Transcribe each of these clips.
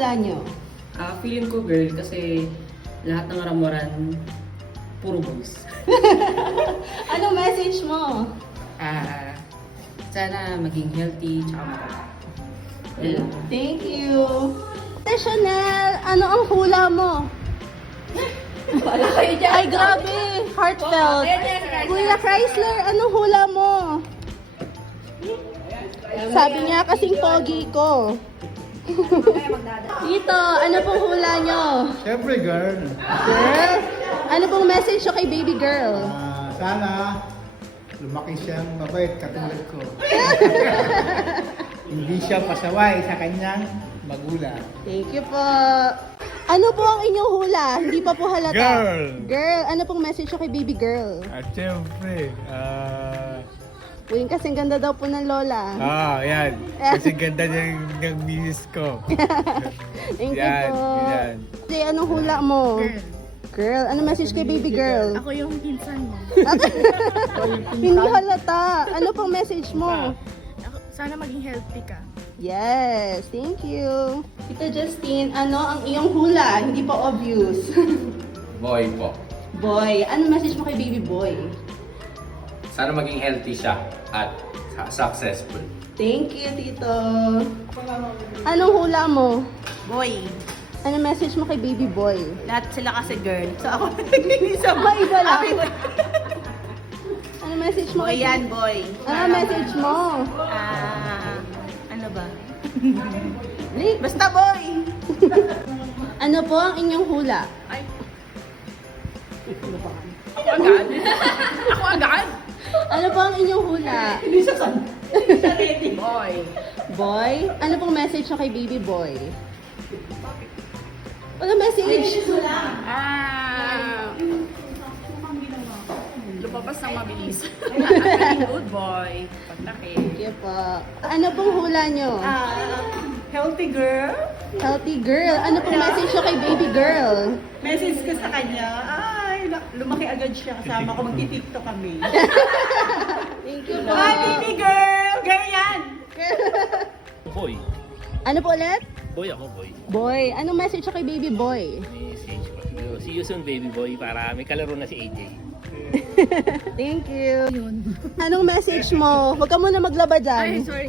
hula nyo? Feeling ko girl kasi lahat ng ramuran puro boys. Anong message mo? Sana maging healthy tsaka mataba. Yan lang. Thank you. Chanel, ano ang hula mo? Ay, grabe. Heartfelt. Kuya Chrysler, anong hula mo? Sabi niya kasing pogi ko. Tito, ano pong hula nyo? Siyempre, girl. Girl? Ano pong message nyo kay baby girl? Sana lumaki siyang mabait katulad ko. Hindi siya pasaway sa kanyang magulang. Thank you po. Ano po ang inyong hula? Hindi pa po halata. Girl. Girl, ano pong message nyo kay baby girl? At siyempre, Uy, kasing ganda daw po ng lola. yan. Kasi ganda ng misis ko. Thank you Yan, po. yan. Kasi anong hula mo? Girl, ano message kay baby girl? Ako yung pinsan mo. Hindi halata. Ano pong message mo? Sana maging healthy ka. Yes, thank you. Tita Justine, ano ang iyong hula? Hindi pa obvious. Boy po. Boy, ano message mo kay baby boy? Sana maging healthy siya at successful. Thank you, Tito. Anong hula mo? Boy, Ano message mo kay baby boy? lahat sila kasi girl. So ako Sabay iba lang. Ano message mo? boy yan, boy. Ano message mo? Ano ba? Lee, Basta boy! ano po ang inyong hula? Ay. Ako agad? Ako agad? Ano po ang inyong hula? Boy. Boy? Ano pong message nyo kay baby boy? Ano message? Lumabas ng mabilis. Good boy. Pagtaki. Thank you po. Ano pong hula nyo? Healthy girl. Healthy girl. Ano pong message nyo kay baby girl? Message ko sa kanya, lumaki agad siya kasama ko, magti-tiktok kami. Thank you po. Hi, baby girl! Girl yan! Boy. Ano po ulit? Boy ako, boy. Boy. Anong message nyo kay baby boy? Message ko. See you soon, baby boy, para may kalaro na si AJ. Thank you. Anong message mo? Huwag ka muna maglaba Ay, dyan. sorry.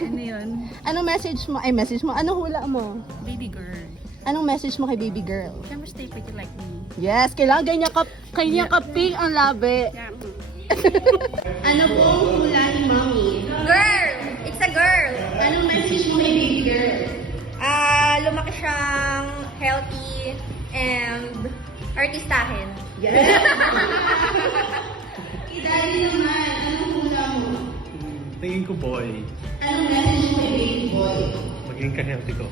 Ano yun? Anong message mo? Ay, message mo. Anong hula mo? Baby girl. Anong message mo kay baby girl? Can we stay pretty like me? Yes, kailangan ganyan kaping ang labi. Yeah. Ano po ang hula ni mommy? Girl! It's a girl! Anong message mo kay baby girl? Lumaki siyang healthy and artistahin. Yes! Kay daddy naman, anong hula mo? Tingin ko, boy. Anong message mo kay baby boy? Maging ka-healthy ko.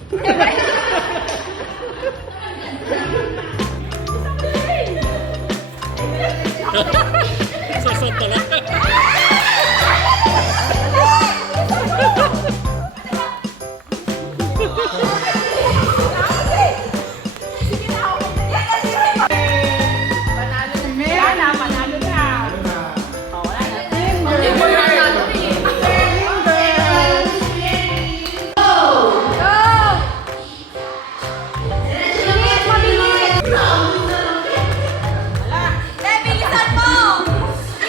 Sasot pala. Panalo na! Bilisan mo!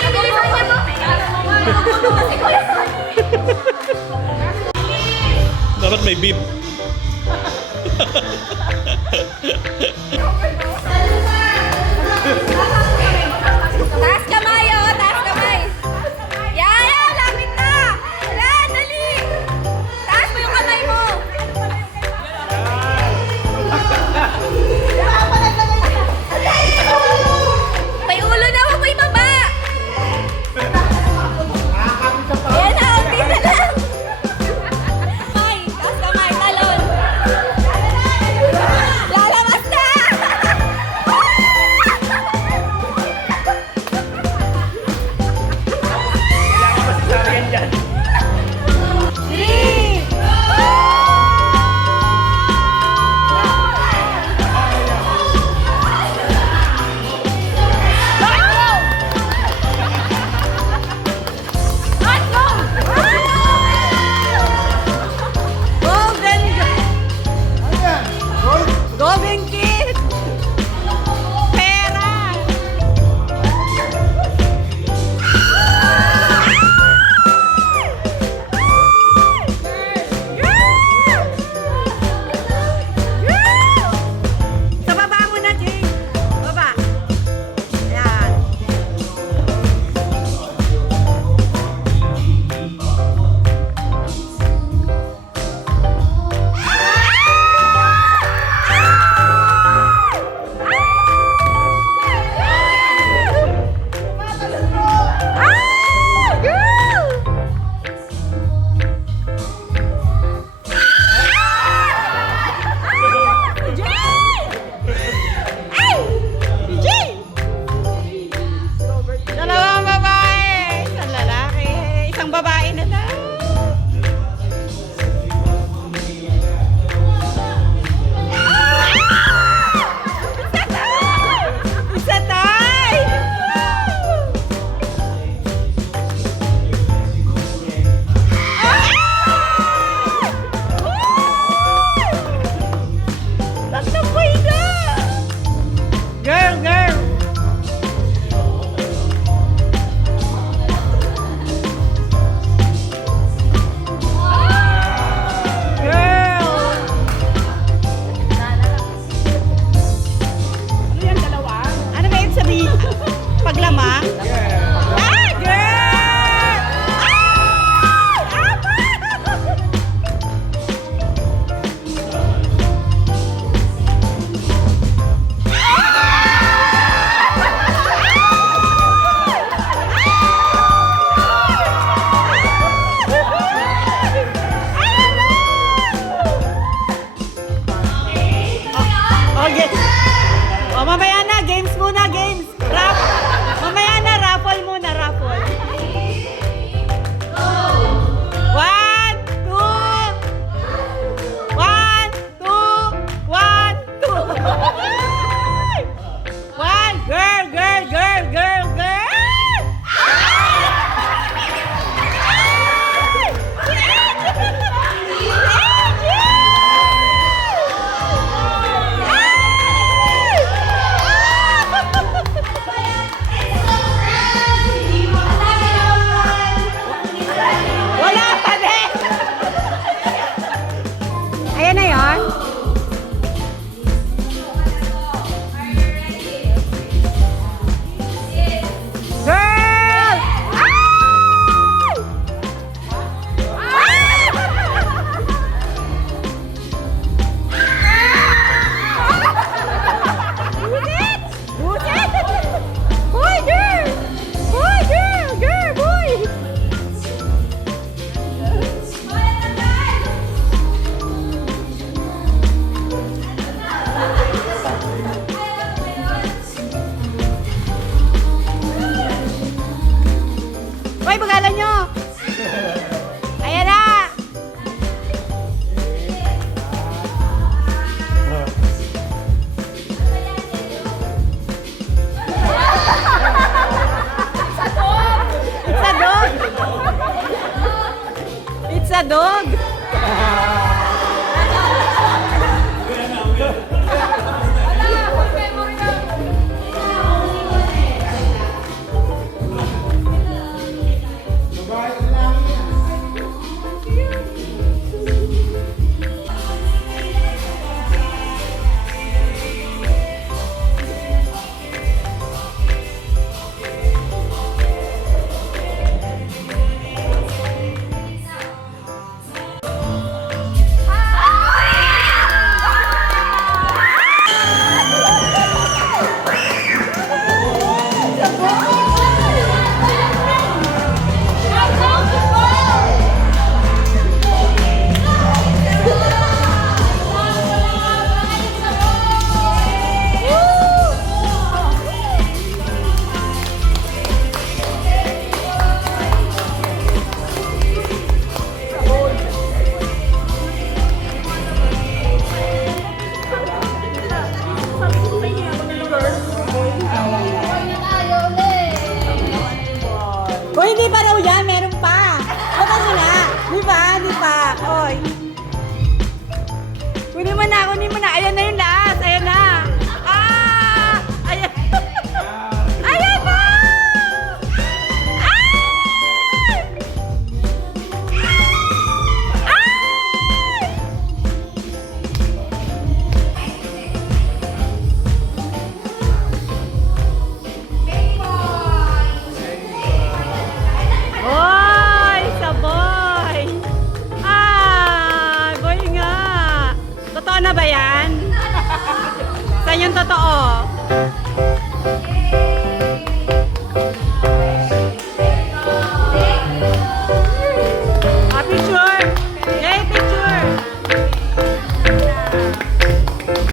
Bilisan niya mo! Si Kuya Son! Dapat may bib. Taas kamay, oh! Taas kamay! Yan! Lapit na! Yan! Dali! Taas mo yung kamay mo! May ulo na! Huwag mo ibaba! Ayan na! Unti na lang! Kamay! Taas kamay! Talon! Lalabas na! Kunin mo na, kunin mo na. Ayan na yung last. Ayan na. Ah! Ayan. Ayan na! Oy! Sabay! Ah! Boy nga! Totoo na ba yan? Saan yung totoo?